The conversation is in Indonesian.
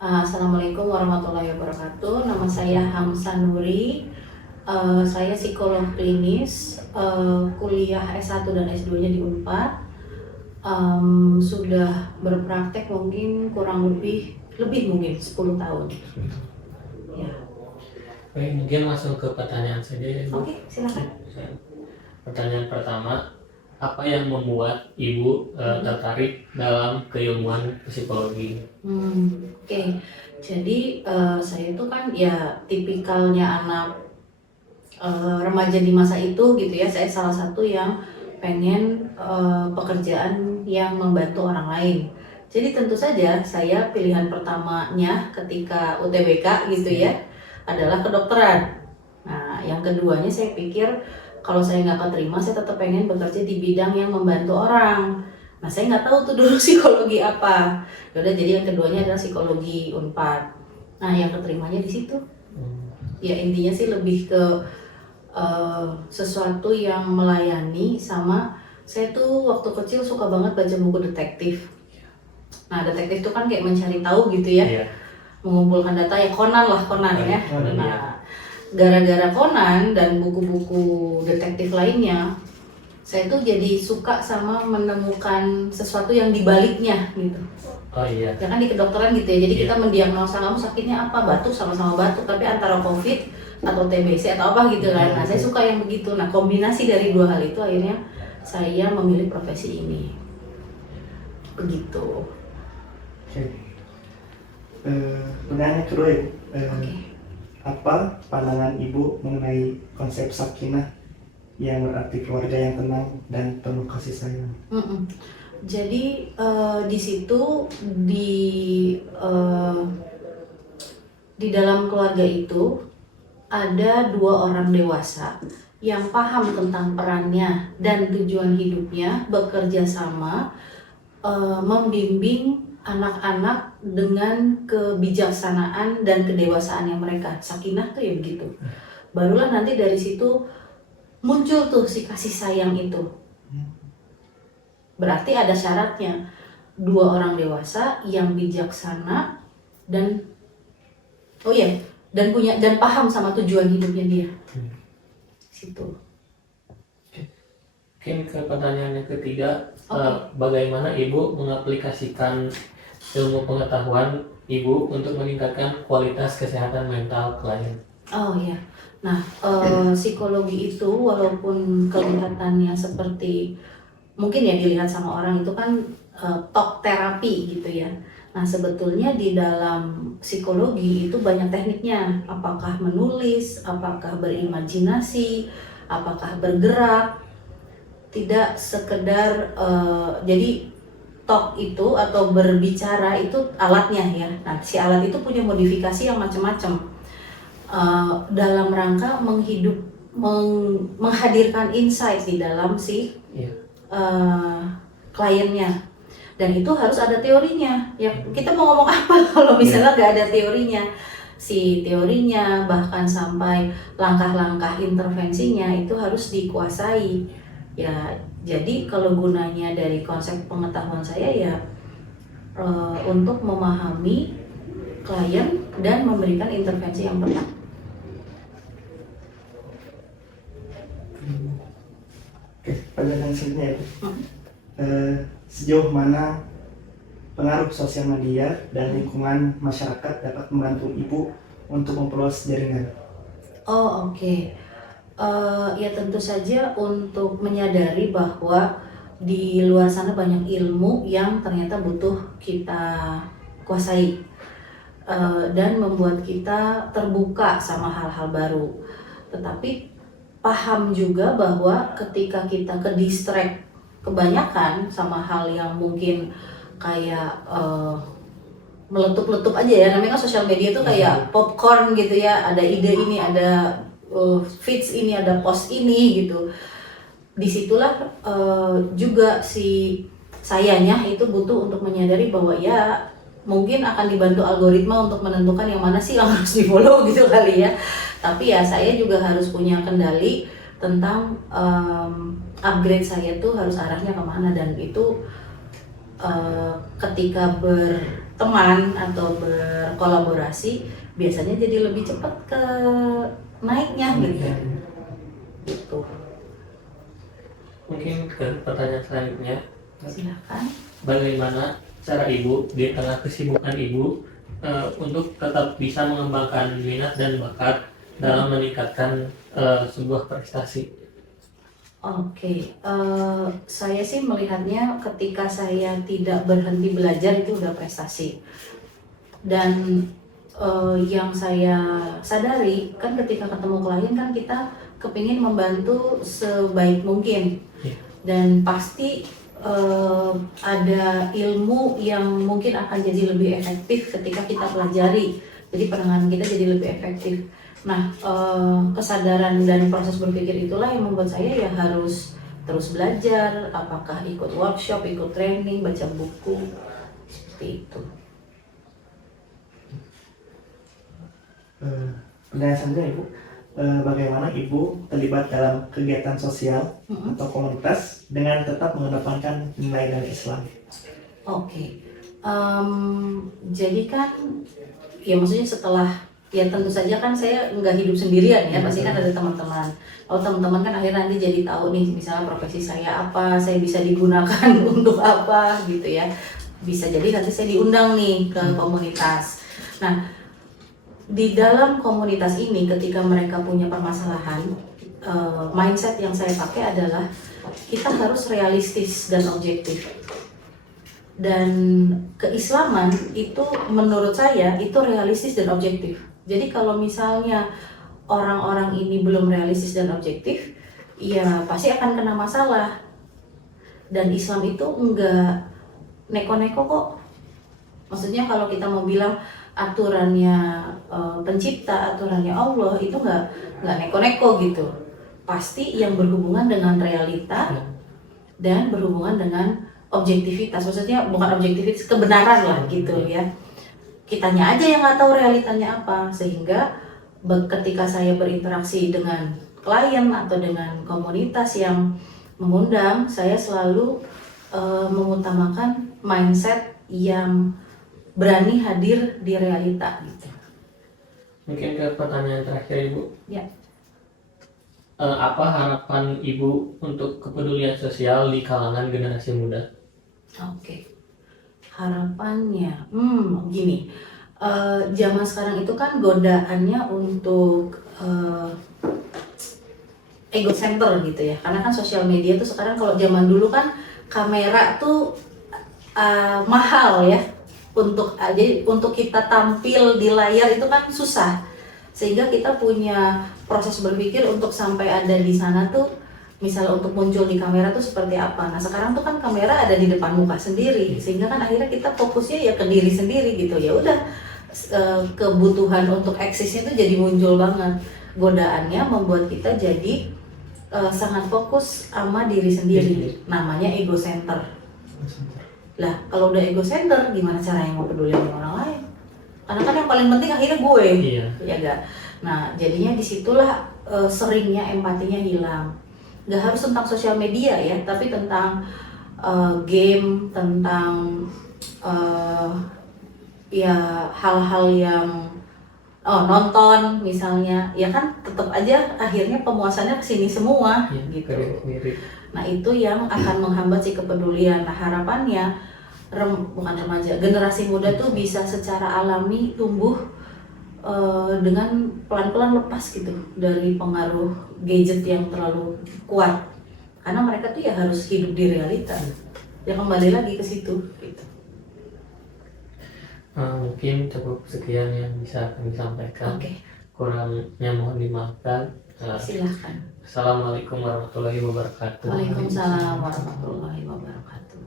Assalamualaikum warahmatullahi wabarakatuh. Nama saya Hamsa Nuri. Saya psikolog klinis, kuliah S1 dan S2-nya di Unpad. Sudah berpraktek mungkin kurang lebih mungkin 10 tahun. Ya. Baik, mungkin langsung ke pertanyaan saja ya, Bu. Oke, silakan. Pertanyaan pertama, apa yang membuat Ibu tertarik dalam keilmuan psikologi? Oke. Jadi saya itu kan ya tipikalnya anak remaja di masa itu gitu ya. Saya salah satu yang pengen pekerjaan yang membantu orang lain. Jadi tentu saja saya pilihan pertamanya ketika UTBK gitu ya adalah kedokteran. Nah, yang keduanya saya pikir kalau saya nggak keterima, saya tetap pengen bekerja di bidang yang membantu orang. Nah, saya nggak tahu tuh dulu psikologi apa. Yaudah, jadi yang keduanya adalah psikologi Unpad. Nah, yang keterimanya di situ. Ya intinya sih lebih ke sesuatu yang melayani, sama saya tuh waktu kecil suka banget baca buku detektif. Nah, detektif itu kan kayak mencari tahu gitu ya. Iya. Mengumpulkan data ya, Conan ya. Nah, gara-gara Conan dan buku-buku detektif lainnya, saya tuh jadi suka sama menemukan sesuatu yang dibaliknya gitu. Oh iya. Ya kan di kedokteran gitu ya, jadi kita mendiagnosa kamu sakitnya apa, batuk, sama-sama batuk, tapi antara COVID atau TBC atau apa gitu kan. Nah, saya suka yang begitu. Nah, kombinasi dari dua hal itu akhirnya saya memilih profesi ini. Begitu. Oke. Pertanyaan kedua, Ibu. Apa pandangan Ibu mengenai konsep sakinah yang berarti keluarga yang tenang dan penuh kasih sayang? Jadi di situ di dalam keluarga itu ada dua orang dewasa yang paham tentang perannya dan tujuan hidupnya, bekerja sama membimbing anak-anak dengan kebijaksanaan dan kedewasaannya mereka. Sakinah tuh ya begitu. Barulah nanti dari situ muncul tuh si kasih sayang itu. Berarti ada syaratnya, dua orang dewasa yang bijaksana dan dan paham sama tujuan hidupnya dia. Situ. Mungkin ke pertanyaan yang ketiga, bagaimana Ibu mengaplikasikan ilmu pengetahuan Ibu untuk meningkatkan kualitas kesehatan mental klien? Oh ya, nah psikologi itu walaupun kelihatannya seperti mungkin ya dilihat sama orang itu kan talk terapi gitu ya. Nah, sebetulnya di dalam psikologi itu banyak tekniknya. Apakah menulis, apakah berimajinasi, apakah bergerak. Tidak sekedar jadi talk itu atau berbicara itu alatnya ya. Nah, si alat itu punya modifikasi yang macam-macam dalam rangka menghadirkan insight di dalam si kliennya. Dan itu harus ada teorinya. Ya, kita mau ngomong apa kalau misalnya nggak ada teorinya? Si teorinya bahkan sampai langkah-langkah intervensinya itu harus dikuasai. Ya, jadi kalau gunanya dari konsep pengetahuan saya ya untuk memahami klien dan memberikan intervensi yang tepat. Oke, pertanyaan selanjutnya, Ibu. Sejauh mana pengaruh sosial media dan lingkungan masyarakat dapat membantu Ibu untuk memperluas jaringan? Oh, oke. Ya tentu saja untuk menyadari bahwa di luar sana banyak ilmu yang ternyata butuh kita kuasai dan membuat kita terbuka sama hal-hal baru. Tetapi paham juga bahwa ketika kita ke-distract kebanyakan sama hal yang mungkin kayak meletup-letup aja ya, namanya kan sosial media tuh kayak popcorn gitu ya, ada ide ini, ada feeds ini, ada post ini gitu. Disitulah juga si sayanya itu butuh untuk menyadari bahwa ya mungkin akan dibantu algoritma untuk menentukan yang mana sih yang harus di follow gitu kali ya. Tapi ya saya juga harus punya kendali tentang upgrade saya tuh harus arahnya kemana, dan itu ketika berteman atau kolaborasi, biasanya jadi lebih cepat ke naiknya gitu. Gitu. Mungkin ke pertanyaan selanjutnya, Silakan. bagaimana cara ibu di tengah kesibukan ibu untuk tetap bisa mengembangkan minat dan bakat dalam meningkatkan sebuah prestasi? Oke, saya sih melihatnya ketika saya tidak berhenti belajar itu udah prestasi. Dan yang saya sadari kan ketika ketemu klien kan kita kepingin membantu sebaik mungkin. Dan pasti ada ilmu yang mungkin akan jadi lebih efektif ketika kita pelajari. Jadi penanganan kita jadi lebih efektif. Nah, kesadaran dan proses berpikir itulah yang membuat saya ya harus terus belajar, apakah ikut workshop, ikut training, baca buku, seperti itu. Pertanyaan selanjutnya Ibu, bagaimana Ibu terlibat dalam kegiatan sosial atau komunitas dengan tetap mengedepankan nilai-nilai Islam? Oke, jadi kan ya maksudnya setelah ya tentu saja kan saya nggak hidup sendirian ya, pasti kan ada teman-teman. Kalau teman-teman kan akhirnya nanti jadi tahu nih misalnya profesi saya apa, saya bisa digunakan untuk apa gitu ya. Bisa jadi nanti saya diundang nih ke komunitas. Nah, di dalam komunitas ini ketika mereka punya permasalahan, mindset yang saya pakai adalah kita harus realistis dan objektif. Dan keislaman itu menurut saya itu realistis dan objektif. Jadi kalau misalnya orang-orang ini belum realistis dan objektif, ya pasti akan kena masalah. Dan Islam itu enggak neko-neko kok. Maksudnya kalau kita mau bilang aturannya pencipta, aturannya Allah itu nggak neko-neko gitu. Pasti yang berhubungan dengan realita dan berhubungan dengan objektivitas. Maksudnya bukan objektivitas, kebenaran lah gitu ya. Kitanya aja yang nggak tahu realitanya apa, sehingga ketika saya berinteraksi dengan klien atau dengan komunitas yang mengundang, saya selalu mengutamakan mindset yang berani hadir di realita gitu. Mungkin ke pertanyaan terakhir Ibu. Ya. Apa harapan Ibu untuk kepedulian sosial di kalangan generasi muda? Oke. Harapannya, gini, zaman sekarang itu kan godaannya untuk ego center gitu ya, karena kan sosial media tuh sekarang kalau zaman dulu kan kamera tuh mahal ya, jadi untuk kita tampil di layar itu kan susah, sehingga kita punya proses berpikir untuk sampai ada di sana tuh, misalnya untuk muncul di kamera tuh seperti apa. Nah sekarang tuh kan kamera ada di depan muka sendiri, sehingga kan akhirnya kita fokusnya ya ke diri sendiri gitu. Ya udah, kebutuhan untuk eksisnya tuh jadi muncul banget. Godaannya membuat kita jadi sangat fokus sama diri sendiri. Namanya ego center. Lah kalau udah ego center, gimana caranya mau peduli sama orang lain? Karena kan yang paling penting akhirnya gue, ya gak? Nah jadinya disitulah seringnya empatinya hilang. Gak harus tentang sosial media ya, tapi tentang game, tentang ya hal-hal yang nonton misalnya, ya kan tetap aja akhirnya pemuasannya kesini semua gitu. Nah itu yang akan menghambat si kepedulian. Nah harapannya bukan remaja, generasi muda tuh bisa secara alami tumbuh dengan pelan-pelan lepas gitu dari pengaruh gadget yang terlalu kuat, karena mereka tuh ya harus hidup di realita, ya kembali lagi ke situ gitu. Mungkin cukup sekian yang bisa kami sampaikan. Kurangnya mohon dimaafkan. Silahkan. Assalamualaikum warahmatullahi wabarakatuh. Waalaikumsalam warahmatullahi wabarakatuh.